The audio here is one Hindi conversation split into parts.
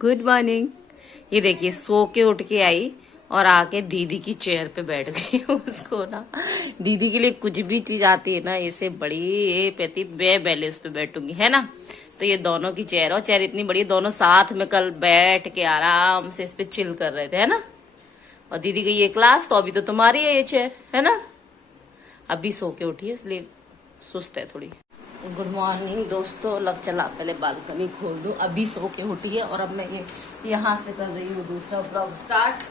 Good morning. ये देखिए सो के उठ के आई और आके दीदी की चेयर पे बैठ गई। उसको ना दीदी के लिए कुछ भी चीज आती है ना, इसे बड़ी ये कहती मैं पहले उस पे बैठूंगी, है ना। तो ये दोनों की चेयर, और चेयर इतनी बड़ी, दोनों साथ में कल बैठ के आराम से इस पे चिल कर रहे थे, है ना। और दीदी गई ये क्लास, तो अभी तो तुम्हारी है ये चेयर, है ना। अभी सो के उठी है इसलिए सुस्त है थोड़ी। गुड मॉर्निंग दोस्तों। लग चला पहले बालकनी खोल दूं, अभी सो के उठी है और अब मैं ये यहाँ से कर रही हूँ दूसरा ब्लॉग स्टार्ट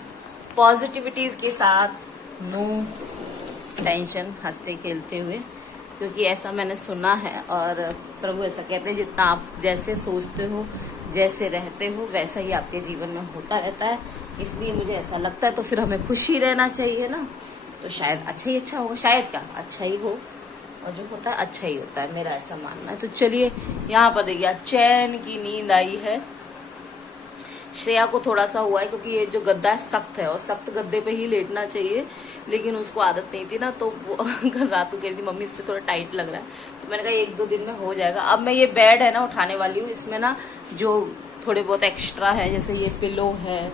पॉजिटिविटीज के साथ, नो टेंशन, हंसते खेलते हुए। क्योंकि ऐसा मैंने सुना है और प्रभु ऐसा कहते हैं, जितना आप जैसे सोचते हो, जैसे रहते हो, वैसा ही आपके जीवन में होता रहता है। इसलिए मुझे ऐसा लगता है, तो फिर हमें खुश ही रहना चाहिए ना। तो शायद अच्छा ही अच्छा होगा, शायद क्या अच्छा ही हो, और जो होता है अच्छा ही होता है, मेरा ऐसा मानना है। तो चलिए यहाँ पर देखिए चैन की नींद आई है। श्रेया को थोड़ा सा हुआ है क्योंकि ये जो गद्दा है सख्त है और सख्त गद्दे पे ही लेटना चाहिए, लेकिन उसको आदत नहीं थी ना, तो वो कल रात को कह रही थी मम्मी इस पे थोड़ा टाइट लग रहा है। तो मैंने कहा 1-2 दिन में हो जाएगा। अब मैं ये बेड है ना उठाने वाली हूँ, इसमें ना जो थोड़े बहुत एक्स्ट्रा है, जैसे ये पिलो है,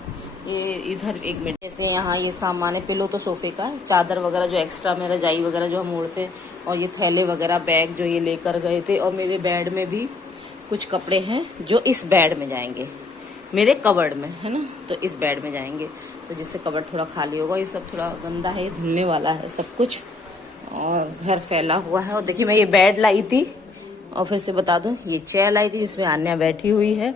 ये इधर 1 मिनट, जैसे यहाँ ये सामान है, पिलो तो सोफे का है, चादर वगैरह जो एक्स्ट्रा में, रजाई वगैरह जो हम ओढ़ते, और ये थैले वगैरह बैग जो ये लेकर गए थे, और मेरे बेड में भी कुछ कपड़े हैं जो इस बेड में जाएंगे, मेरे कबर्ड में, है ना। तो इस बेड में जाएंगे, तो जिससे कबर्ड थोड़ा खाली होगा। ये सब थोड़ा गंदा है, ये धुलने वाला है सब कुछ, और घर फैला हुआ है। और देखिए मैं ये बेड लाई थी, और फिर से बता दूं ये चेयर लाई थी जिसमें आन्या बैठी हुई है,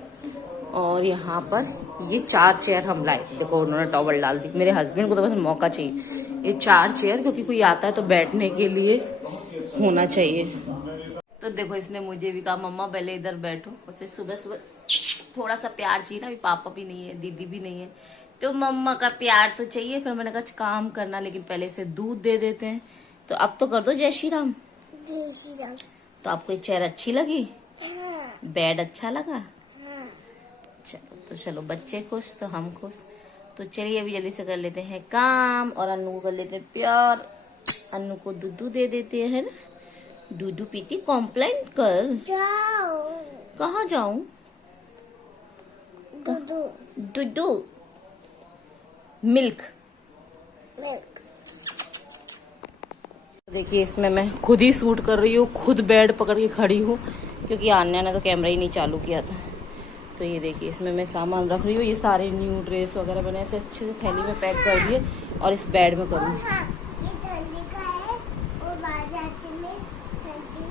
और यहाँ पर ये 4 चेयर हम लाए थे। देखो उन्होंने टॉवल डाल दी, मेरे हस्बैंड को तो बस मौका चाहिए। ये 4 चेयर, क्योंकि कोई आता है तो बैठने के लिए होना चाहिए। तो देखो इसने मुझे भी कहा मम्मा पहले इधर बैठो। उसे सुबह सुबह थोड़ा सा प्यार चाहिए ना, अभी पापा भी नहीं है, दीदी भी नहीं है, तो मम्मा का प्यार तो चाहिए। फिर मैंने कहा काम करना, लेकिन पहले से दूध दे देते हैं। तो अब तो कर दो जय श्री राम। जय श्री राम। तो आपको ये चेयर अच्छी लगी? हाँ। बेड अच्छा लगा? हाँ। चलो तो चलो, बच्चे खुश तो हम खुश। तो चलिए अभी जल्दी से कर लेते हैं काम, और अन्नू को कर लेते हैं प्यार। अन्नू को दूध दे देते हैं ना, दूध पीती कॉम्प्लेन कर। जाओ। कहाँ जाऊं? दूधू मिल्क। देखिए इसमें मैं खुद ही शूट कर रही हूँ, खुद बेड पकड़ के खड़ी हूँ, क्योंकि आन्या ने तो कैमरा ही नहीं चालू किया था। तो ये देखिए इसमें मैं सामान रख रही हूँ, ये सारे न्यू ड्रेस वगैरह मैंने ऐसे अच्छे से थैली में पैक कर दिए, और इस बेड में करूँगी। ये ठंडी का है, और बाजाते में ठंडी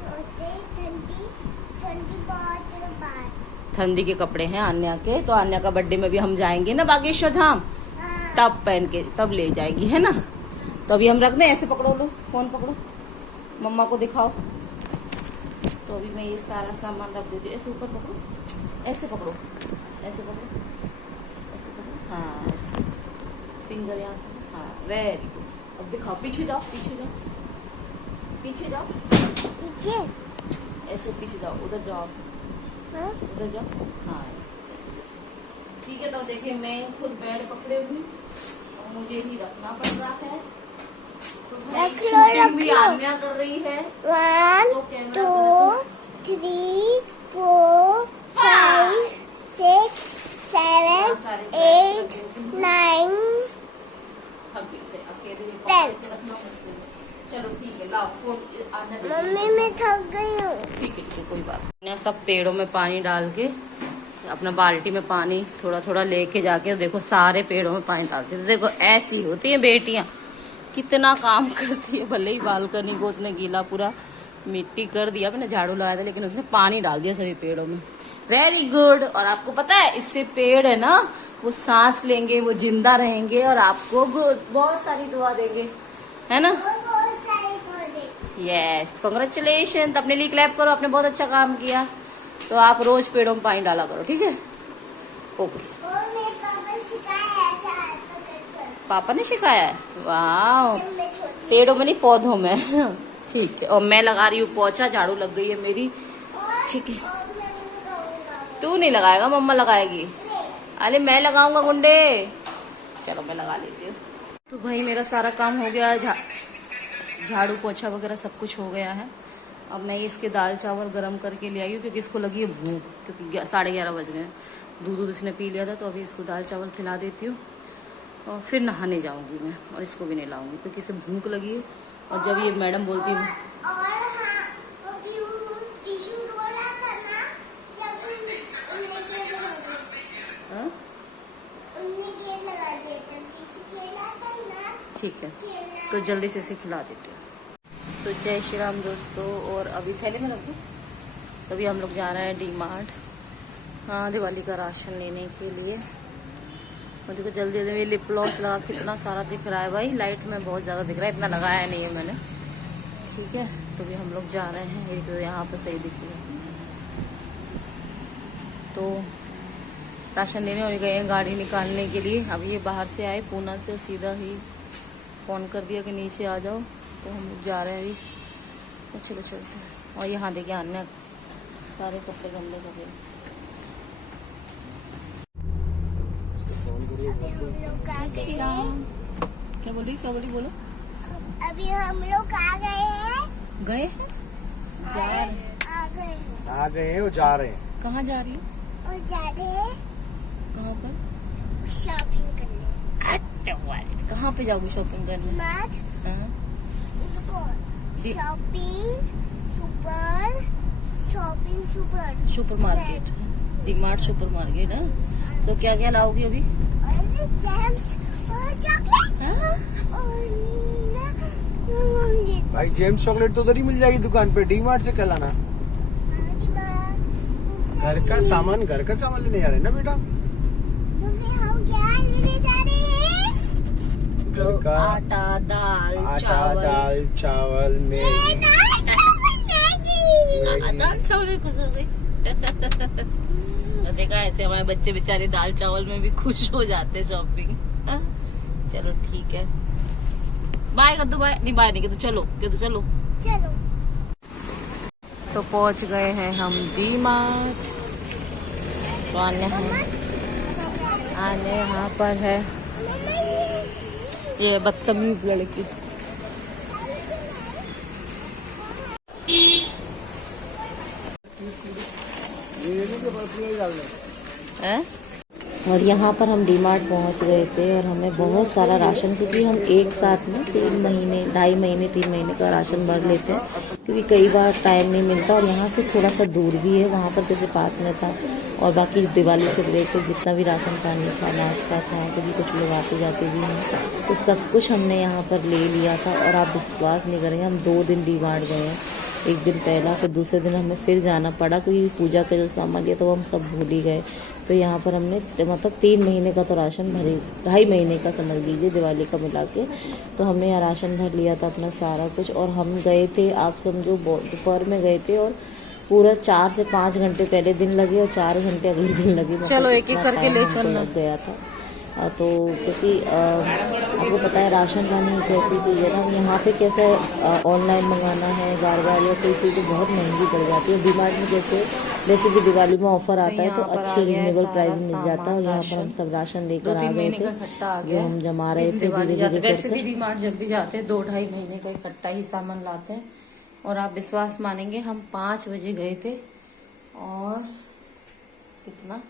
होते, ठंडी बहुत बार। ठंडी के कपड़े हैं आन्या के, तो आन्या का बर्थडे में भी हम जाएंगे ना बागेश्वर धाम, तब पहन के तब ले जाएगी, है ना। तो अभी हम रख दें, ऐसे पकड़ो, लो फोन पकड़ो, मम्मा को दिखाओ। तो अभी मैं ये सारा सामान रख देती हूँ, ऐसे ऊपर पकड़ो, ऐसे पकड़ो, ऐसे पकड़ो, ऐसे पकड़ो, हाँ ऐसे फिंगर यहाँ से, हाँ वेरी गुड। अब दिखाओ, पीछे जाओ, पीछे जाओ, पीछे जाओ, पीछे ऐसे पीछे जाओ, उधर जाओ, हाँ? उधर जाओ, हाँ ऐसे। ठीक है, तो देखिए मैं खुद बेड पकड़े हुई और मुझे ही रखना पड़ रहा है, तो शूटिंग भी आन्या कर रही है। 1 2 3 4 5 6 7 8 9 10। चलो ठीक है, लाओ फोन। मम्मी मैं थक गई हूँ। ठीक है कोई बात नहीं। सब पेड़ों में पानी डाल के, अपना बाल्टी में पानी थोड़ा थोड़ा लेके जाके, देखो सारे पेड़ों में पानी डालते हैं। देखो ऐसी होती हैं बेटियां, कितना काम करती है। भले ही बालकनी को उसने गीला पूरा मिट्टी कर दिया, मैंने झाड़ू लगाया था, लेकिन उसने पानी डाल दिया सभी पेड़ों में। Very good. और आपको पता है इससे पेड़ है ना, वो सांस लेंगे, वो जिंदा रहेंगे, और आपको बहुत सारी दुआ देंगे, है ना। Yes, congratulation. तो अपने लिए क्लैप करो, आपने बहुत अच्छा काम किया। तो आप रोज पेड़ों में पानी डाला करो, ठीक है। ओके। पापा ने सिखाया है? वाह, पेड़ों में नहीं पौधों में। ठीक है। और मैं लगा रही हूँ पोछा, झाड़ू लग गई है मेरी, ठीक है। तू नहीं लगाएगा, मम्मा लगाएगी। अरे मैं लगाऊंगा गुंडे। चलो मैं लगा लेती हूँ। तो भाई मेरा सारा काम हो गया, झाड़ू पोछा वगैरह सब कुछ हो गया है, अब मैं इसके दाल चावल गरम करके ले आई हूँ क्योंकि इसको लगी है भूख, क्योंकि 11:30 बज गए। दूध इसने पी लिया था, तो अभी इसको दाल चावल खिला देती हूँ और फिर नहाने जाऊँगी मैं, और इसको भी नहीं लाऊंगी क्योंकि इसे भूख लगी है। और जब ये मैडम बोलती है ठीक है, तो जल्दी से इसे खिला देते हैं। तो जय श्री राम दोस्तों, और अभी थैले में रख दूँ। अभी हम लोग जा रहे हैं डी-मार्ट, हाँ, दिवाली का राशन लेने के लिए। और देखो जल्दी जल्दी में लिप ग्लॉस लगा, कितना सारा दिख रहा है भाई, लाइट में बहुत ज़्यादा दिख रहा है, इतना लगाया नहीं है मैंने। ठीक है, तो भी हम लोग जा रहे हैं, ये तो यहाँ पर सही दिख रही है। तो राशन लेने और गए हैं गाड़ी निकालने के लिए। अब ये बाहर से आए पूना से, और सीधा ही फ़ोन कर दिया कि नीचे आ जाओ, तो हम लोग जा रहे हैं अभी। तो चलो चलते हैं। और यहाँ देखिए अन्य सारे कपड़े गंदे कर रहे हैं। क्या बोल रही बोलो। अभी हम लोग आ गए हैं। गए हैं, जा रहे हैं, आ गए हैं और जा रहे हैं। कहाँ जा रही हो? और जा रहे हैं कहाँ पर? शॉपिंग करने। अच्छा, कहाँ पे जाओगी शॉपिंग करने? डी-मार्ट। हाँ? Shopping super market, D-Mart super market है। तो क्या क्या लाओगी अभी? जेम्स और चॉकलेट भाई जेम्स चॉकलेट तो उधर ही मिल जाएगी दुकान पे, डी-मार्ट से क्या लाना? घर का सामान लेने जा रहे हैं ना बेटा। तो फिर हम क्या लेने जा रहे हैं? घर का आटा, दाल, चावल, मैगी। दाल चावल खुश हो गई। देखा, ऐसे हमारे बच्चे बेचारे दाल चावल में भी खुश हो जाते हैं शॉपिंग। चलो ठीक है, बाय कर दो। बाय नहीं, बाय नहीं, चलो चलो। तो पहुंच गए हैं हम डी-मार्ट। तो आने यहाँ पर है ये बदतमीज लड़की। और यहाँ पर हम डी-मार्ट पहुँच गए थे, और हमें बहुत सारा राशन, क्योंकि हम एक साथ में 3 महीने 2.5 महीने 3 महीने का राशन भर लेते हैं, क्योंकि कई बार टाइम नहीं मिलता। और यहाँ से थोड़ा सा दूर भी है, वहाँ पर जैसे पास में था। और बाकी दिवाली से रिलेटेड जितना भी राशन पानी था, नाश्ता था, क्योंकि कुछ लोग आते जाते भी हैं, तो सब कुछ हमने यहाँ पर ले लिया था। और आप विश्वास नहीं करेंगे, हम 2 दिन डी-मार्ट गए हैं, एक दिन पहला, फिर दूसरे दिन हमें फिर जाना पड़ा, क्योंकि पूजा का जो सामान लिया था वो हम सब भूल ही गए। तो यहाँ पर हमने मतलब 3 महीने का तो राशन भरे, 2.5 महीने का समझ लीजिए दिवाली का मिला के। तो हमने यहाँ राशन भर लिया था अपना सारा कुछ। और हम गए थे, आप समझो दोपहर में गए थे, और पूरा 4 से 5 घंटे पहले दिन लगे और 4 घंटे अगले दिन लगे। चलो एक एक करके ले चलना गया था। तो क्योंकि आपको पता है राशन पानी एक ऐसी चीज़ है ना, यहाँ पे कैसे ऑनलाइन मंगाना है बार या कोई चीज़ तो बहुत महंगी पड़ जाती है। डी-मार्ट में जैसे कि दिवाली में ऑफर आता है तो अच्छे रिजनेबल प्राइस मिल जाता है। और यहाँ पर हम सब राशन लेकर आ गए थे, जो हम जमा रहे थे धीरे धीरे। वैसे भी डी-मार्ट जब भी जाते हैं 2-2.5 महीने का इकट्ठा ही सामान लाते हैं। और आप विश्वास मानेंगे, हम 5 बजे गए थे, और कितना,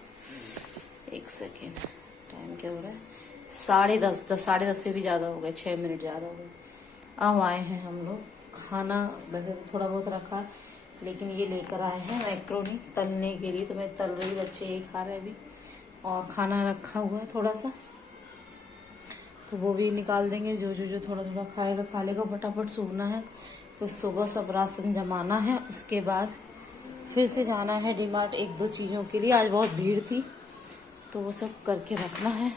1 सेकेंड, टाइम क्या हो रहा है, 10:30 से भी ज़्यादा हो गए, 6 मिनट ज़्यादा हो गए। अब आए हैं हम लोग। खाना वैसे तो थोड़ा बहुत रखा, लेकिन ये लेकर आए हैं मैक्रोनी तलने के लिए, तो मैं तल रही, बच्चे ये खा रहे हैं अभी। और खाना रखा हुआ है थोड़ा सा, तो वो भी निकाल देंगे, जो थोड़ा थोड़ा खाएगा खा लेगा। फटाफट सोना है, तो सुबह सब राशन जमाना है, उसके बाद फिर से जाना है डी-मार्ट 1-2 चीज़ों के लिए। आज बहुत भीड़ थी, तो वो सब करके रखना है।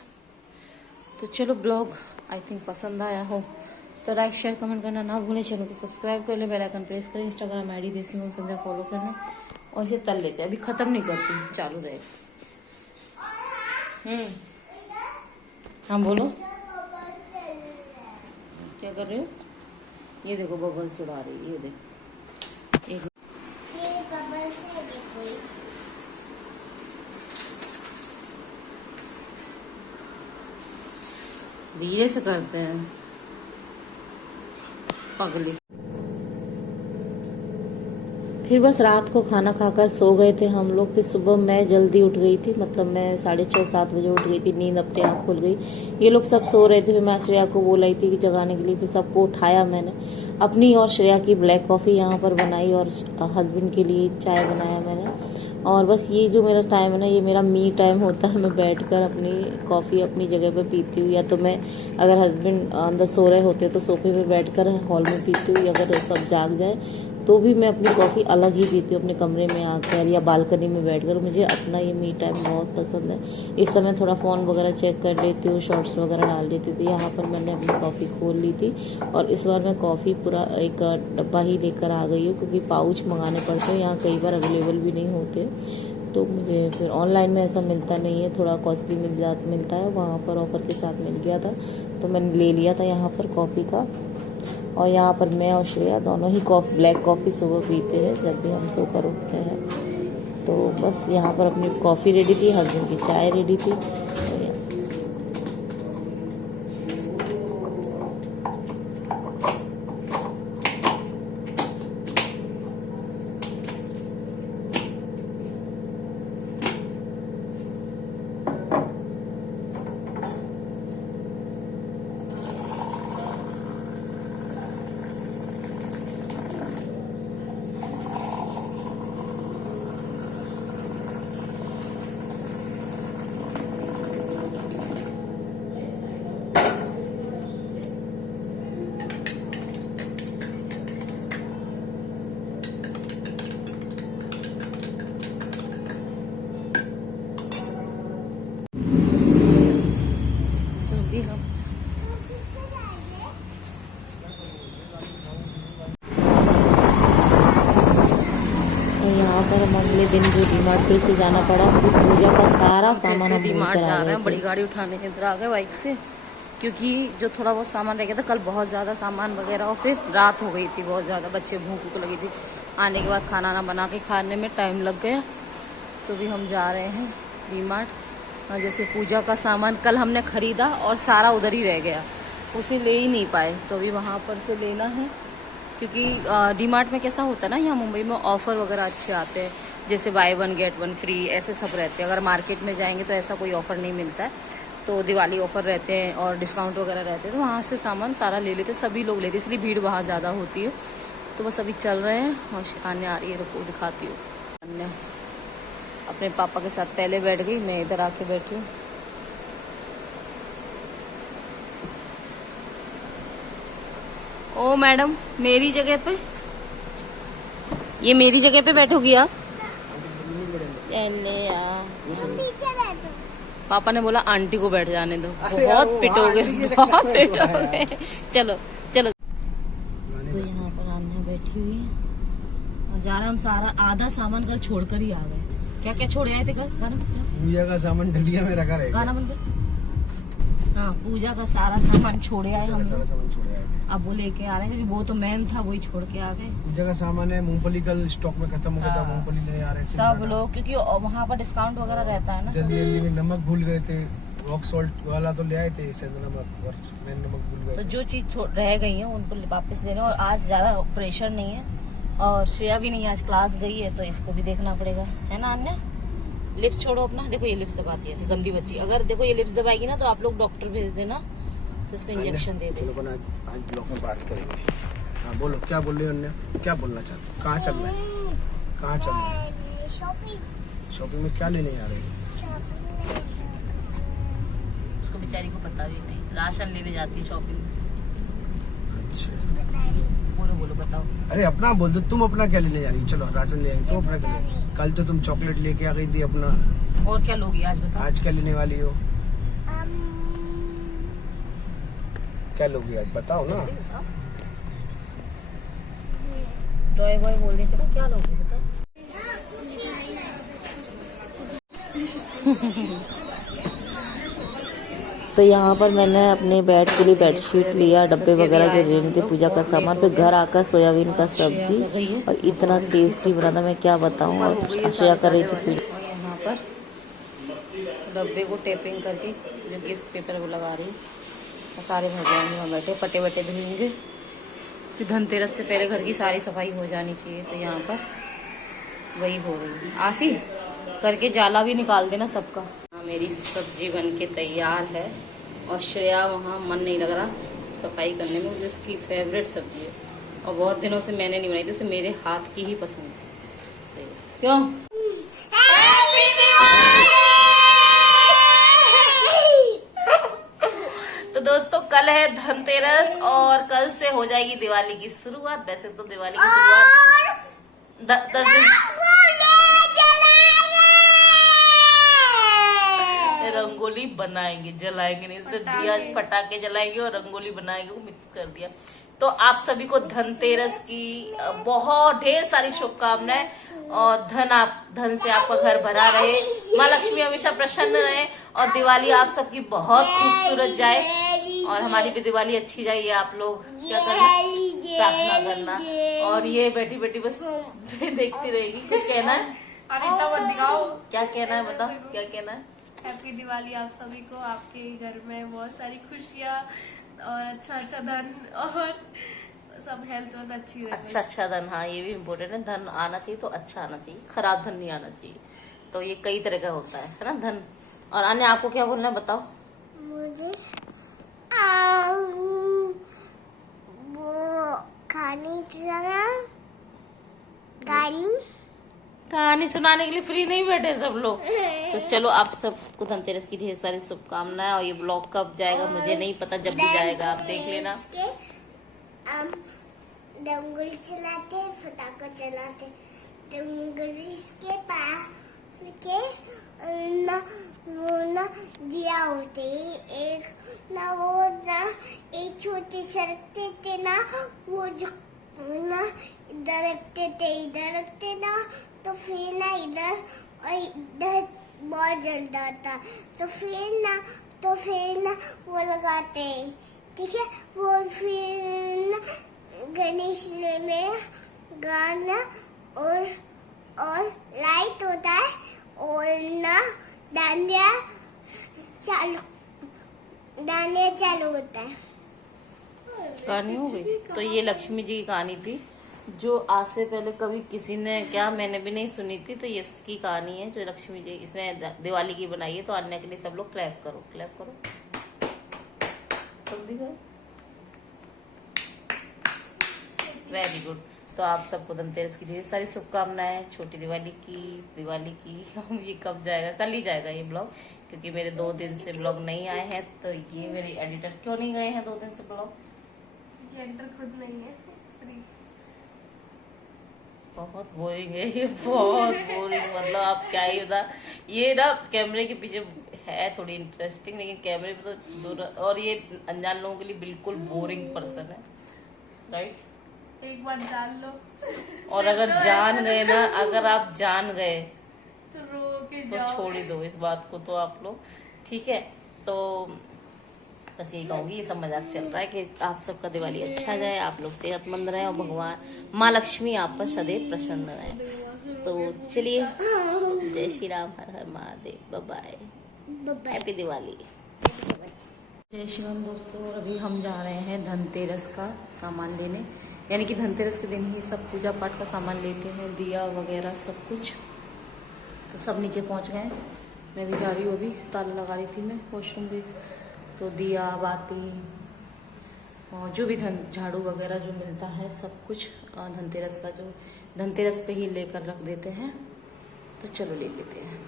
तो चलो, ब्लॉग आई थिंक पसंद आया हो तो लाइक शेयर कमेंट करना ना भूलें। चैनल को सब्सक्राइब कर ले, बेल आइकन प्रेस करें। इंस्टाग्राम आईडी देसी मॉम संध्या फॉलो करना। और इसे तल लेते हैं, अभी ख़त्म नहीं करती, चालू रहेगा। हाँ बोलो, क्या कर रहे हो? ये देखो बबल्स उड़ा रही है, ये देखो। धीरे से करते हैं पगली। फिर बस रात को खाना खाकर सो गए थे हम लोग। फिर सुबह मैं जल्दी उठ गई थी, मतलब मैं 6:30-7 बजे उठ गई थी, नींद अपने आप खुल गई। ये लोग सब सो रहे थे, फिर मैं श्रेया को बोलाई थी कि जगाने के लिए, फिर सबको उठाया मैंने। अपनी और श्रेया की ब्लैक कॉफ़ी यहाँ पर बनाई और हस्बैंड के लिए चाय बनाया मैंने। और बस ये जो मेरा टाइम है ना, ये मेरा मी टाइम होता है। मैं बैठकर अपनी कॉफ़ी अपनी जगह पे पीती हूँ, या तो मैं अगर हस्बैंड अंदर सो रहे होते तो सोफे पे बैठकर हॉल में पीती हूँ, अगर सब जाग जाए तो भी मैं अपनी कॉफ़ी अलग ही पीती हूँ, अपने कमरे में आकर या बालकनी में बैठकर। मुझे अपना ये मी टाइम बहुत पसंद है। इस समय थोड़ा फ़ोन वगैरह चेक कर लेती हूँ, शॉर्ट्स वगैरह डाल लेती थी। यहाँ पर मैंने अपनी कॉफ़ी खोल ली थी और इस बार मैं कॉफ़ी पूरा एक डब्बा ही लेकर आ गई हूँ, क्योंकि पाउच मंगाने पड़ते हैं, यहाँ कई बार अवेलेबल भी नहीं होते। तो मुझे फिर ऑनलाइन में ऐसा मिलता नहीं है, थोड़ा कॉस्टली मिलता है। वहाँ पर ऑफ़र के साथ मिल गया था तो मैंने ले लिया था यहाँ पर कॉफ़ी का। और यहाँ पर मैं और श्रेया दोनों ही ब्लैक कॉफ़ी सुबह पीते हैं जब भी हम सोकर उठते हैं। तो बस यहाँ पर अपनी कॉफ़ी रेडी थी, हस्बैंड की चाय रेडी थी। यहाँ पर हम अगले दिन जो डीमार्ट फिर से जाना पड़ा, क्योंकि पूजा का सारा सामान हम डीमार्ट लेकर जा आ रहे गए हैं, बड़ी थे। गाड़ी उठाने के इधर आ गए बाइक से, क्योंकि जो थोड़ा बहुत सामान रह गया था कल, बहुत ज़्यादा सामान वगैरह, और फिर रात हो गई थी बहुत ज़्यादा, बच्चे भूख को लगी थी। आने के बाद खाना ना बना के खाने में टाइम लग गया। तो भी हम जा रहे हैं डीमार्ट। जैसे पूजा का सामान कल हमने ख़रीदा और सारा उधर ही रह गया, उसे ले ही नहीं पाए, तो अभी वहाँ पर से लेना है। क्योंकि डीमार्ट में कैसा होता है ना, यहाँ मुंबई में ऑफ़र वगैरह अच्छे आते हैं, जैसे बाय 1 गेट 1 फ्री, ऐसे सब रहते हैं। अगर मार्केट में जाएंगे तो ऐसा कोई ऑफ़र नहीं मिलता है, तो दिवाली ऑफ़र रहते हैं और डिस्काउंट वगैरह रहते हैं, तो वहाँ से सामान सारा ले लेते, सभी लोग लेते, इसलिए भीड़ वहाँ ज़्यादा होती है। तो बस अभी चल रहे हैं और शिकान्या आ रही है, रुको दिखाती हूँ। अन्य अपने पापा के साथ पहले बैठ गई, मैं इधर आके बैठी हूँ। ओ मैडम, मेरी जगह पे, ये मेरी जगह पे बैठोगी आप? पीछे बैठो। पापा ने बोला आंटी को बैठ जाने दो, बहुत पिटोगे, बहुत पिटोगे। चलो चलो। तो यहाँ पर आन्या बैठी हुई है और जा रहा, हम सारा आधा सामान कल छोड़कर ही आ गए। क्या क्या छोड़ आए थे कल? गाना पूजा का सामान डलिया में रखा रहेगा। गाना बंद कर। हाँ, पूजा का सारा सामान छोड़े आए हम सारा लोग, सामान छोड़े आए थे। अब वो लेके आ रहे हैं, क्योंकि वो तो मेन था, वही छोड़ के आ गए। पूजा का सामान है, मूंगफली कल स्टॉक में खत्म हो गया था, मूंगफली लेने आ रहे थे सब लोग, क्योंकि वहाँ पर डिस्काउंट वगैरह रहता है ना। जल्दी में नमक भूल गए थे, रॉक सॉल्ट वाला तो ले आए थे, सेंधा नमक, और मैं नमक भूल तो गए। जो चीज़ रह गई है उनको वापस देने, और आज ज़्यादा प्रेशर नहीं है, और श्रेया भी नहीं आज क्लास गई है, तो इसको भी देखना पड़ेगा, है ना अन्य? लिप्स छोड़ो अपना, देखो ये लिप्स दबाती है ऐसे, गंदी बच्ची। अगर देखो ये लिप्स दबाएगी ना तो आप लोग डॉक्टर भेज देना, तो उसको इंजेक्शन दे चलो देना। अपन आज ब्लॉग में बात करेंगे। हाँ बोलो, क्या बोल रही हो अन्य, क्या बोलना चाहते हो? कहाँ चल रहे हैं, कहाँ चल रहे हैं? शॉपिंग शॉपिंग में क्या लेने आ रहे हैं? उसको बेचारी को पता भी नहीं, राशन लेने जाती है शॉपिंग में। अच्छा, बोलो बोलो, बताओ। अरे अपना बोल दो, तुम अपना क्या लेने जा रही? चलो राशन ले आएंगे, तो अपना क्या ले? कल तो तुम चॉकलेट लेके आ गई थी अपना, और क्या लोगी आज बताओ? आज क्या लेने वाली हो? क्या लोगी आज बताओ ना। टॉय बॉय बोल रही थी ना, क्या लोगी बताओ? तो यहाँ पर मैंने अपने बेड के लिए बेडशीट लिया, डब्बे वगैरह जो लेने थे, पूजा का सामान। फिर घर आकर सोयाबीन का सब्जी, और इतना टेस्टी बना था, मैं क्या बताऊँ। और श्रेया कर रही थी पूजा। और यहाँ पर डब्बे को टेपिंग करके जो गिफ्ट पेपर वो लगा रही है, और सारे भगवान वहाँ बैठे पटे वटे धोएंगे। फिर धनतेरस से पहले घर की सारी सफाई हो जानी चाहिए। तो यहाँ पर वही हो रही है। आसी करके जाला भी निकाल देना सबका। मेरी सब्जी बन के तैयार है और श्रेया वहाँ मन नहीं लग रहा सफाई करने में, जो उसकी फेवरेट सब्जी है और बहुत दिनों से मैंने नहीं बनाई थी, उसे मेरे हाथ की ही पसंद है। क्यों? तो दोस्तों कल है धनतेरस और कल से हो जाएगी दिवाली की शुरुआत। वैसे तो दिवाली की शुरुआत 10 दिन रंगोली बनाएंगे, जलाएंगे नहीं, उसने दिया पटाखे जलाएंगे और रंगोली बनाएंगे, वो मिक्स कर दिया। तो आप सभी को धनतेरस की बहुत ढेर सारी शुभकामनाएं और धन से आपका घर भरा रहे, माँ लक्ष्मी हमेशा प्रसन्न रहे और दिवाली आप सबकी बहुत खूबसूरत जाए और हमारी भी दिवाली अच्छी जाए। ये आप लोग क्या करना, प्रार्थना करना। और ये बैठी बैठी बस देखती रहेगी। कुछ कहना है? अरे तब दिखाओ, क्या कहना है, बताओ क्या कहना है? हैप्पी दिवाली आप सभी को। आपके घर में बहुत सारी खुशियाँ और अच्छा धन और सब हेल्थ बहुत अच्छी रहे। अच्छा धन, हाँ ये भी इम्पोर्टेंट है। धन आना चाहिए तो अच्छा आना चाहिए, खराब धन नहीं आना चाहिए। तो ये कई तरह का होता है ना धन। और अन्य आपको क्या बोलना है, बताओ? मुझे वो खानी कहानी सुनाने के लिए फ्री नहीं बैठे सब लोग। तो चलो आप सबको धनतेरस की ढेर सारी शुभकामनाएं। और ये ब्लॉग कब जाएगा मुझे नहीं पता, जब भी जाएगा आप देख लेना। रंगोली चलाते, फटाखा चलाते, रंगोली के पास के वो ना दिया होते एक ना, वो ना एक छोटे सरकते थे ना, वो जो ना इधर रखते ना, तो फिर ना इधर और इधर बहुत जल जाता, तो फिर ना वो लगाते हैं, ठीक है। वो फिर ना गणेश में गाना और लाइट होता है और ना डांडिया चालू होता है। कहानी हो गई। तो ये लक्ष्मी जी की कहानी थी जो आज से पहले कभी किसी ने क्या मैंने भी नहीं सुनी थी। तो ये इसकी कहानी है जो लक्ष्मी जी इसने दिवाली की बनाई है। तो अन्य के लिए सब लोग क्लैप करो, क्लैप करो, तुम भी करो। Very good. तो आप सबको धनतेरस की ढेर सारी शुभकामनाएं। छोटी दिवाली की ये कब जाएगा? कल ही जाएगा ये ब्लॉग, क्योंकि मेरे 2 दिन से ब्लॉग नहीं आए हैं। तो ये मेरे एडिटर क्यों नहीं गए हैं 2 दिन से ब्लॉग? ये एडिटर खुद नहीं है, बहुत बोरिंग है ये, बहुत बोरिंग। मतलब आप क्या ही बता, ये ना कैमरे के पीछे है थोड़ी इंटरेस्टिंग, लेकिन कैमरे पे तो दूर। और ये अनजान लोगों के लिए बिल्कुल बोरिंग पर्सन है, राइट? एक बार जान लो। और अगर जान गए ना, अगर आप जान गए तो रो के तो जाओ। छोड़ ही दो इस बात को तो आप लोग, ठीक है। तो बस यही कहूंगी, ये सब मजाक चल रहा है कि आप सबका दिवाली अच्छा जाए, आप लोग सेहतमंद रहें और भगवान माँ लक्ष्मी आप पर सदैव प्रसन्न रहे। तो चलिए, जय श्री राम, हर हर Mahadev, bye bye, happy Diwali. जय श्री राम दोस्तों। और अभी हम जा रहे हैं धनतेरस का सामान लेने, यानी कि धनतेरस के दिन ही सब पूजा पाठ का सामान लेते हैं, दिया वगैरह सब कुछ। तो सब नीचे पहुंच गए, मैं भी जा रही हूँ। अभी ताला लगा रही थी मैं, वॉशरूम भी। तो दिया बाती और जो भी झाड़ू वगैरह जो मिलता है सब कुछ धनतेरस का, जो धनतेरस पे ही लेकर रख देते हैं। तो चलो ले लेते हैं।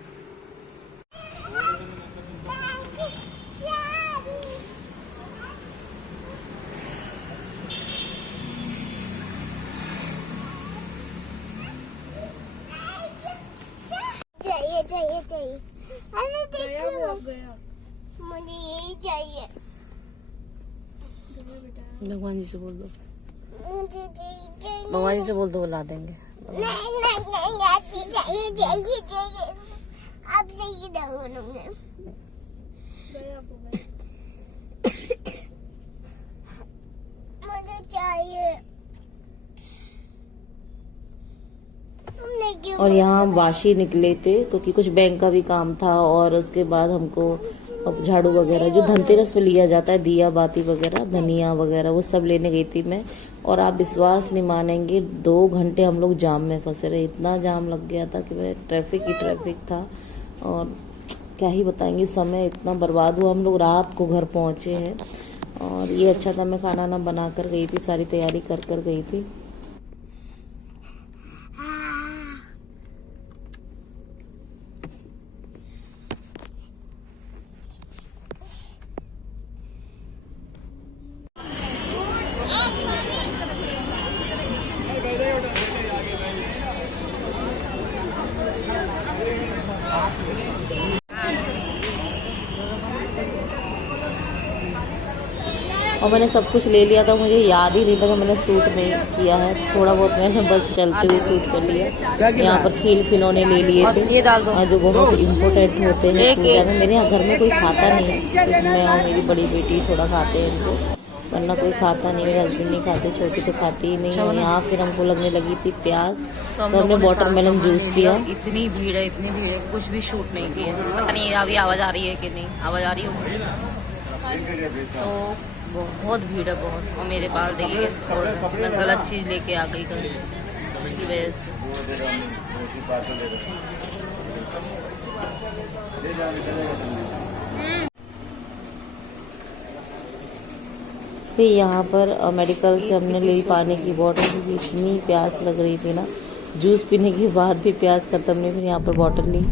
चाहिए। अरे देखो, गया मुझे यही चाहिए। भगवान जी से बोल दो, मुझे चाहिए। भगवान जी से बोल दो, बुला देंगे। नहीं, चाहिए। आप सही रहो। मुझे चाहिए। और यहाँ हम वाशी निकले थे क्योंकि कुछ बैंक का भी काम था, और उसके बाद हमको झाड़ू वगैरह जो धनतेरस पे लिया जाता है, दिया बाती वगैरह, धनिया वगैरह, वो सब लेने गई थी मैं। और आप विश्वास नहीं मानेंगे, 2 घंटे हम लोग जाम में फंसे रहे। इतना जाम लग गया था कि मैं ट्रैफिक ही ट्रैफिक था। और क्या ही बताएंगे, समय इतना बर्बाद हुआ। हम लोग रात को घर पहुंचे हैं। और ये अच्छा था मैं खाना ना बना कर गई थी, सारी तैयारी कर कर गई थी। और मैंने सब कुछ ले लिया था, मुझे याद ही नहीं था कि मैंने सूट नहीं किया है। थोड़ा बहुत मैंने बस चलते हुए सूट कर लिया। यहाँ पर खिलौने ले लिए थे, ये डाल दो जो बहुत इम्पोर्टेंट होते हैं पूजा में। मेरे यहाँ घर में कोई खाता नहीं है, सिर्फ मैं और मेरी बड़ी बेटी थोड़ा खाते हैं इनको, वरना कोई खाता नहीं। मेरे हस्बैंड नहीं खाते, छोटी तो खाती ही नहीं। और यहाँ फिर हमको लगने लगी थी प्यास, तो हमने वाटरमेलन जूस पिया। इतनी भीड़ है, कुछ भी शूट नहीं किया। पता नहीं अभी आवाज आ रही है कि नहीं, आवाज आ रही होगी। तो बहुत भीड़ है बहुत। और मेरे बाल देखिए कैसे खोल रहे हैं। मैं गलत चीज लेके आ गई कल, इसकी वजह से। फिर यहाँ पर मेडिकल से हमने ली पानी की बोतल, क्योंकि इतनी प्यास लग रही थी ना। जूस पीने के बाद भी प्यास खत्म नहीं। फिर यहाँ पर बोतल ली।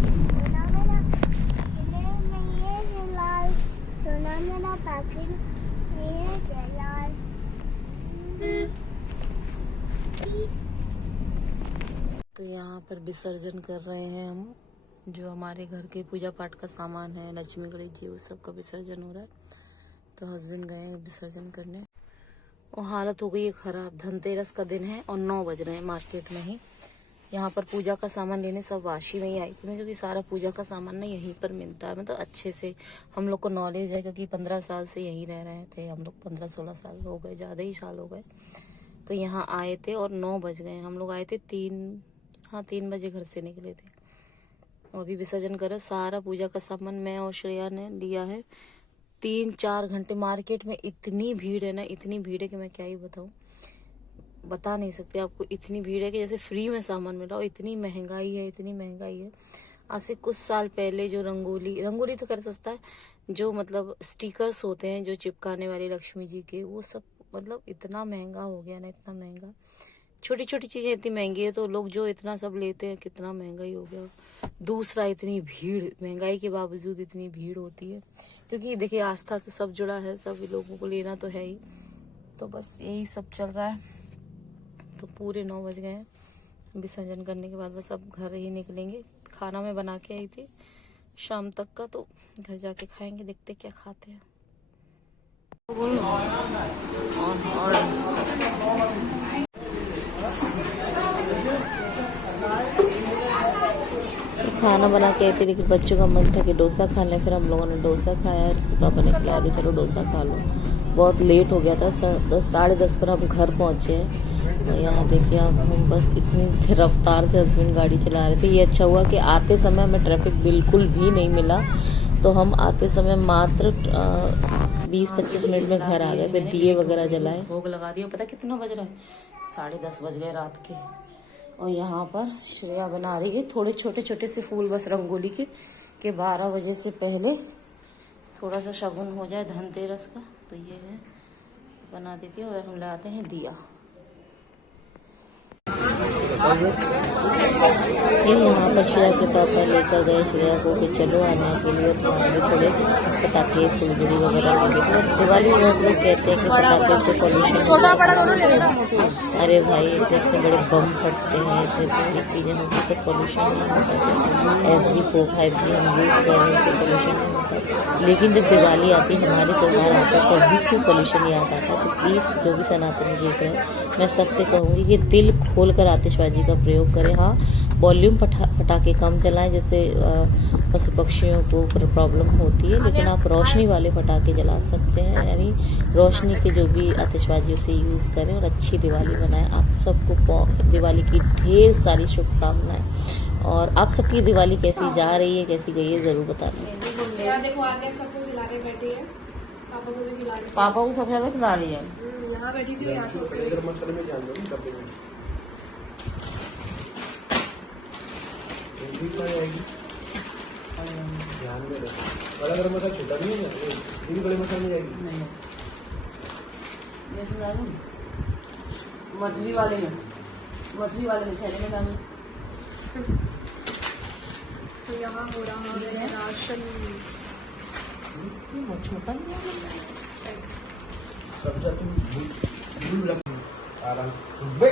तो यहाँ पर विसर्जन कर रहे हैं हम, जो हमारे घर के पूजा पाठ का सामान है, लक्ष्मी गणेश जी, उस सब का विसर्जन हो रहा है। तो हस्बैंड गए हैं विसर्जन करने। और हालत हो गई है खराब। धनतेरस का दिन है और 9 बज रहे हैं मार्केट में ही। यहाँ पर पूजा का सामान लेने सब वाशी में ही आई थी मैं, क्योंकि सारा पूजा का सामान ना यहीं पर मिलता है। मतलब अच्छे से हम लोग को नॉलेज है, क्योंकि 15 साल से यहीं रह रहे थे हम लोग। 15-16 साल हो गए, ज़्यादा ही साल हो गए। तो यहाँ आए थे और 9 बज गए। हम लोग आए थे 3 बजे घर से निकले थे। और अभी विसर्जन कर रहे। सारा पूजा का सामान मैं और श्रेया ने लिया है। 3-4 घंटे मार्केट में इतनी भीड़ है ना, इतनी भीड़ है कि मैं क्या ही बताऊँ, बता नहीं सकते आपको। इतनी भीड़ है कि जैसे फ्री में सामान मिल रहा हो। इतनी महंगाई है, इतनी महंगाई है। आज से कुछ साल पहले जो रंगोली तो कर सस्ता है, जो मतलब स्टिकर्स होते हैं जो चिपकाने वाले लक्ष्मी जी के, वो सब मतलब इतना महंगा हो गया ना, इतना महंगा। छोटी छोटी चीजें इतनी महंगी है, तो लोग जो इतना सब लेते हैं, कितना महंगाई हो गया। दूसरा इतनी भीड़, महंगाई के बावजूद इतनी भीड़ होती है, क्योंकि देखिए आस्था से सब जुड़ा है, सभी लोगों को लेना तो है ही। तो बस यही सब चल रहा है। तो पूरे 9 बज गए हैं। विसर्जन करने के बाद बस अब घर ही निकलेंगे। खाना मैं बना के आई थी शाम तक का, तो घर जाके खाएंगे। देखते क्या खाते हैं। खाना बना के आई थी, लेकिन बच्चों का मन था कि डोसा खा लें। फिर हम लोगों ने डोसा खाया। और पापा ने कहा कि चलो डोसा खा लो। बहुत लेट हो गया था, 10-10:30 पर हम घर पहुँचे हैं। और यहाँ देखिए हम बस इतनी रफ्तार से हस्बैंड गाड़ी चला रहे थे। ये अच्छा हुआ कि आते समय हमें ट्रैफिक बिल्कुल भी नहीं मिला। तो हम आते समय मात्र 20-25 मिनट में घर आ गए। फिर दिए वगैरह जलाए, भोग लगा दिया। पता कितना बज रहा है? 10:30 बज गए रात के। और यहाँ पर श्रेया बना रही है थोड़े छोटे छोटे से फूल, बस रंगोली के 12 बजे से पहले थोड़ा सा शगुन हो जाए धनतेरस का। तो ये है, बना देती है। और हम लाते हैं दिया। फिर यहाँ पर श्रेया के पापा लेकर गए श्रेया को कि चलो आने के लिए तुम्हारे थोड़े पटाखे फुलझड़ी वगैरह ले लेते। और दिवाली में लोग कहते हैं कि पटाखे से पॉल्यूशन। अरे भाई इतने बड़े बम फटते हैं, इतनी बड़ी चीज़ें होती तो पॉल्यूशन नहीं होता। FG 5G हम यूज़ कर रहे हैं, उससे पॉल्यूशन नहीं होता। लेकिन जब दिवाली आती है, हमारे त्यौहार आता है, तभी क्यों पॉल्यूशन याद आता है। तो प्लीज़ जो भी सनातनी देख रहे हैं, मैं सबसे कहूँगी कि दिल खोल कर आतिशबाजी का प्रयोग करें। हाँ, वॉल्यूम पटाखे कम चलाएं, जैसे पशु पक्षियों को प्रॉब्लम होती है। लेकिन आप रोशनी वाले पटाखे जला सकते हैं, यानी रोशनी के जो भी आतिशबाजी उसे यूज़ करें और अच्छी दिवाली बनाएं। आप सबको दिवाली की ढेर सारी शुभकामनाएं। और आप सबकी दिवाली कैसी जा रही है, कैसी गई है, ज़रूर बताना। देखो आगे सबको खिला के बैठी है, पापा को भी खिला रही है। पापा को सबसे ज़्यादा खिला रही है। यहाँ बैठी थी यहाँ से इधर मत करने में ध्यान दो ना डब्बे में ठीक है आएगी ध्यान में रखो बड़ा गरम मसाला छोटा नहीं है ये भी बड़े मसाले में जाएगी नहीं ये इसमें डालूं मछली वाले में थैले में डालूं तो यहाँ हो रहा है राशन। ये बहुत छोटा नहीं है सब्जा तुम भूल रख आराम बे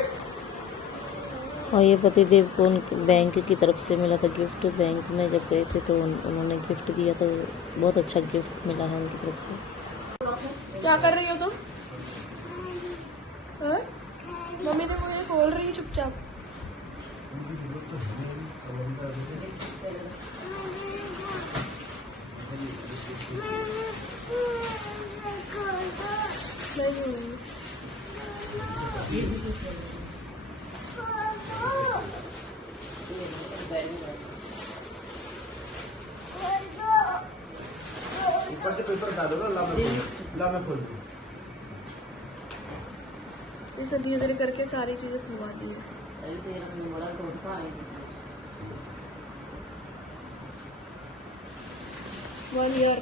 और ये पतिदेव को उनके बैंक की तरफ से मिला था गिफ्ट। बैंक में जब गए थे तो उन्होंने गिफ्ट दिया तो बहुत अच्छा गिफ्ट मिला है उनकी तरफ से। क्या कर रही हो तुम? हाँ? मम्मी तो मुझे खोल रही है चुपचाप। ऊपर से पेपर हटा दो ना ला मैं खोल दूँ ऐसा धीरे धीरे करके सारी चीजें खुलवा दी है। 1 ईयर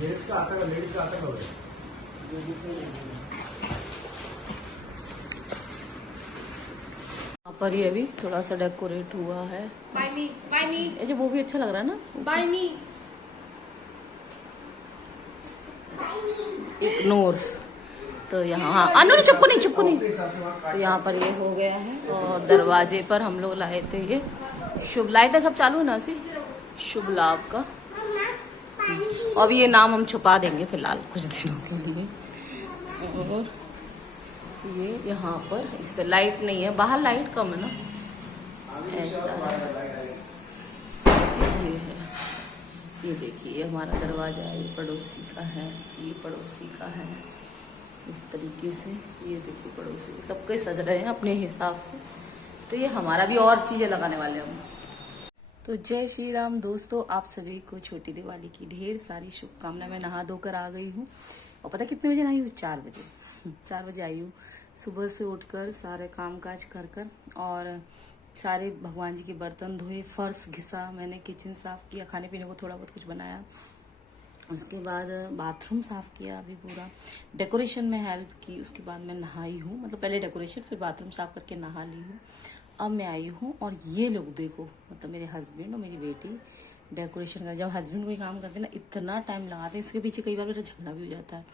लेडीज का आता है यहाँ पर ये अभी थोड़ा सा डेकोरेट हुआ है। बाय मी अच्छा वो भी अच्छा लग रहा है ना। बाय मी। इग्नोर तो यहाँ हाँ अनु चुप्पू नहीं तो यहाँ पर ये हो गया है और दरवाजे पर हम लोग लाए थे ये शुभ लाइट है सब चालू है ना सी शुभ लाभ का। अब ये नाम हम छुपा देंगे फिलहाल कुछ दिनों के लिए। और ये यहाँ पर इस तरह लाइट नहीं है बाहर लाइट कम है ना ऐसा है। ये है ये देखिए ये हमारा दरवाजा है ये पड़ोसी का है ये पड़ोसी का है इस तरीके से। ये देखिए पड़ोसी सबके सज रहे हैं अपने हिसाब से। तो ये हमारा भी और चीज़ें लगाने वाले हैं हम। तो जय श्री राम दोस्तों आप सभी को छोटी दिवाली की ढेर सारी शुभकामनाएं। मैं नहा धोकर आ गई हूँ और पता कितने बजे आई हूँ 4 बजे आई हूँ। सुबह से उठकर सारे काम काज कर और सारे भगवान जी के बर्तन धोए फर्श घिसा मैंने किचन साफ किया खाने पीने को थोड़ा बहुत कुछ बनाया। उसके बाद बाथरूम साफ किया अभी पूरा डेकोरेशन में हेल्प की। उसके बाद मैं नहाई हूँ मतलब पहले डेकोरेशन फिर बाथरूम साफ करके नहा ली हूँ। अब मैं आई हूँ और ये लोग देखो मतलब मेरे हस्बैंड और मेरी बेटी डेकोरेशन का। जब हस्बैंड कोई काम करते हैं ना इतना टाइम लगाते हैं इसके पीछे कई बार मेरा झगड़ा भी हो जाता है।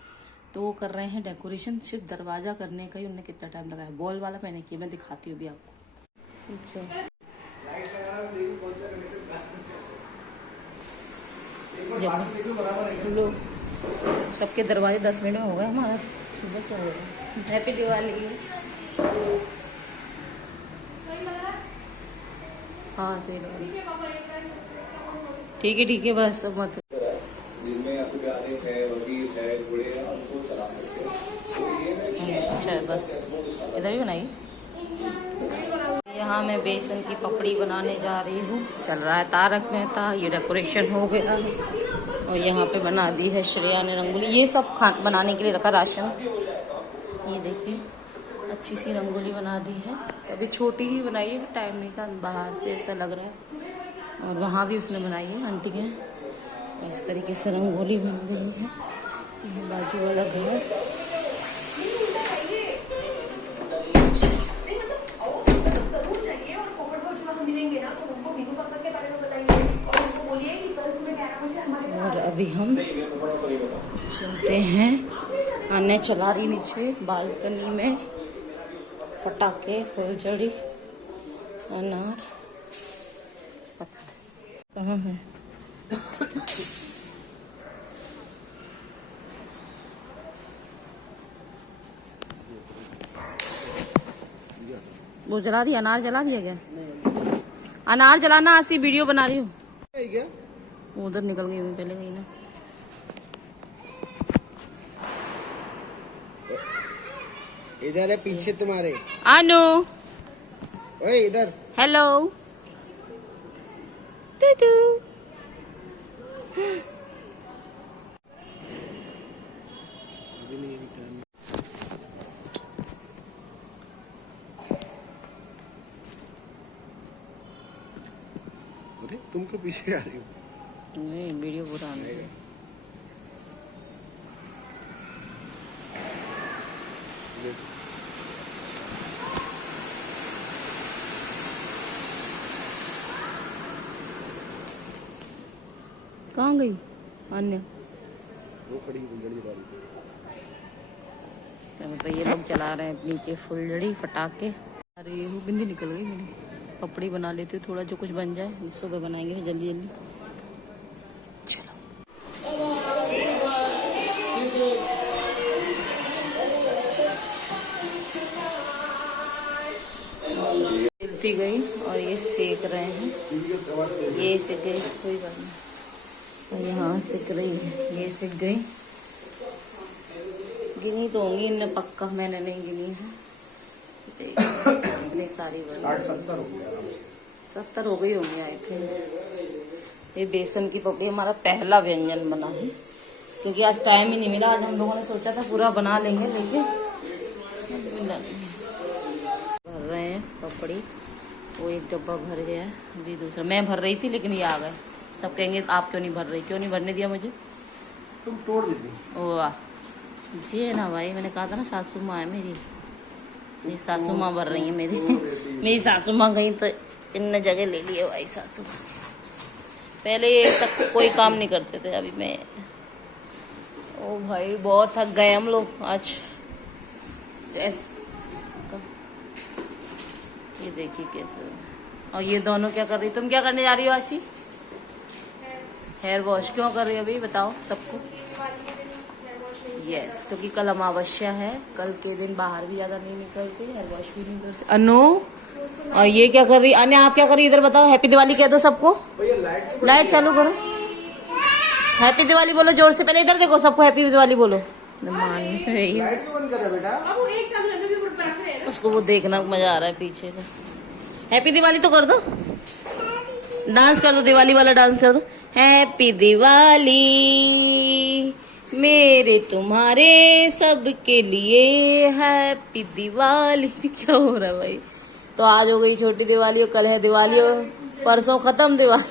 तो वो कर रहे हैं डेकोरेशन सिर्फ दरवाजा करने का ही उन्होंने कितना टाइम लगाया। बॉल वाला मैंने किया मैं दिखाती हूँ अभी आपको। लो सबके दरवाजे 10 मिनट में हो गए हमारा सुबह से हो गया। हैप्पी दिवाली। हाँ सही लग रहा ठीक है बस सब मत जिनमें आपके आने हैं वजीर है घोड़े हैं उनको चला सकते हैं। तो ये है कि अच्छा बस इधर भी बनाई। यहाँ मैं बेसन की पपड़ी बनाने जा रही हूँ। चल रहा है तारक मेहता। ये डेकोरेशन हो गया और यहाँ पे बना दी है श्रेया ने रंगोली। ये सब बनाने के लिए रखा राशन। ये देखिए अच्छी सी रंगोली बना दी है। अभी छोटी ही बनाई है टाइम नहीं था बाहर से ऐसा लग रहा है। और वहाँ भी उसने बनाई है आंटी के। इस तरीके से रंगोली बन गई है। ये बाजू वाला घर और अभी हम चलते हैं। अन्य चला रही नीचे बालकनी में पटाखे फुलझड़ी अनार कहाँ है। वो जला दिया अनार जला दिया क्या? अनार जलाना ऐसी वीडियो बना रही हूँ। उधर निकल गई पहले गई ना। इधर है पीछे तुम्हारे अनु ओए इधर हेलो टू अरे तुम क्यों पीछे आ रही हो? नहीं वीडियो पूरा आने दे। कहाँ गई अन्य? वो खड़ी फुलझड़ी वाली। तो ये लोग चला रहे हैं नीचे फुलझड़ी फटाके। अरे वो बिंदी निकल गई मेरी। पपड़ी बना लेती हूँ थोड़ा, जो कुछ बन जाए सुबह बनाएंगे फिर जल्दी जल्दी। चलो जलती गई और ये सेक रहे हैं। ये सेक गई, कोई बात नहीं। और यहाँ सेक रही है, ये सेक गई। गिनी तो होंगी इनने पक्का, मैंने नहीं गिनी है। इतनी सारी 60-70 हो गया। 70 हो गई होंगी आई थिंक। ये बेसन की पपड़ी हमारा पहला व्यंजन बना है, क्योंकि आज टाइम ही नहीं मिला। आज हम लोगों ने सोचा था पूरा बना लेंगे, लेकिन भर रहे हैं पपड़ी। वो एक डब्बा भर गया है, अभी दूसरा मैं भर रही थी लेकिन ये आ गए। सब कहेंगे आप क्यों नहीं भर रही, क्यों नहीं भरने दिया मुझे? तुम तोड़ देती। वाह जी है ना भाई, मैंने कहा था ना सासू माँ है मेरी। मेरी सासू माँ भर रही है मेरी। मेरी सासू माँ गई तो इनने जगह ले ली है भाई सासू माँ। पहले ये तक कोई काम नहीं करते थे, अभी मैं। ओ भाई बहुत थक गए हम लोग आज। ये देखिए कैसे। और ये दोनों क्या कर रही? तुम क्या करने जा रही हो आशी? हेयर वॉश क्यों कर रही हो अभी बताओ सबको? यस, क्योंकि कल अमावस्या है। कल के दिन बाहर भी ज्यादा नहीं निकलते, हेयर वॉश भी नहीं करते। अनु, और ये क्या कर रही? अन्य आप क्या कर रही? इधर बताओ। हैप्पी दिवाली कह दो सबको। लाइट चालू करो, हैप्पी दिवाली बोलो जोर से। पहले इधर देखो, सबको हैप्पी दिवाली बोलो। लाइट क्यों बंद कर रहा बेटा? उसको वो देखना मजा आ रहा है पीछे का। हैप्पी दिवाली तो कर दो, डांस कर दो, दिवाली वाला डांस कर दो। हैप्पी दिवाली मेरे तुम्हारे सबके लिए, हैप्पी दिवाली। क्या हो रहा है भाई? तो आज हो गई छोटी दिवाली और कल है दिवाली और परसों खत्म दिवाली।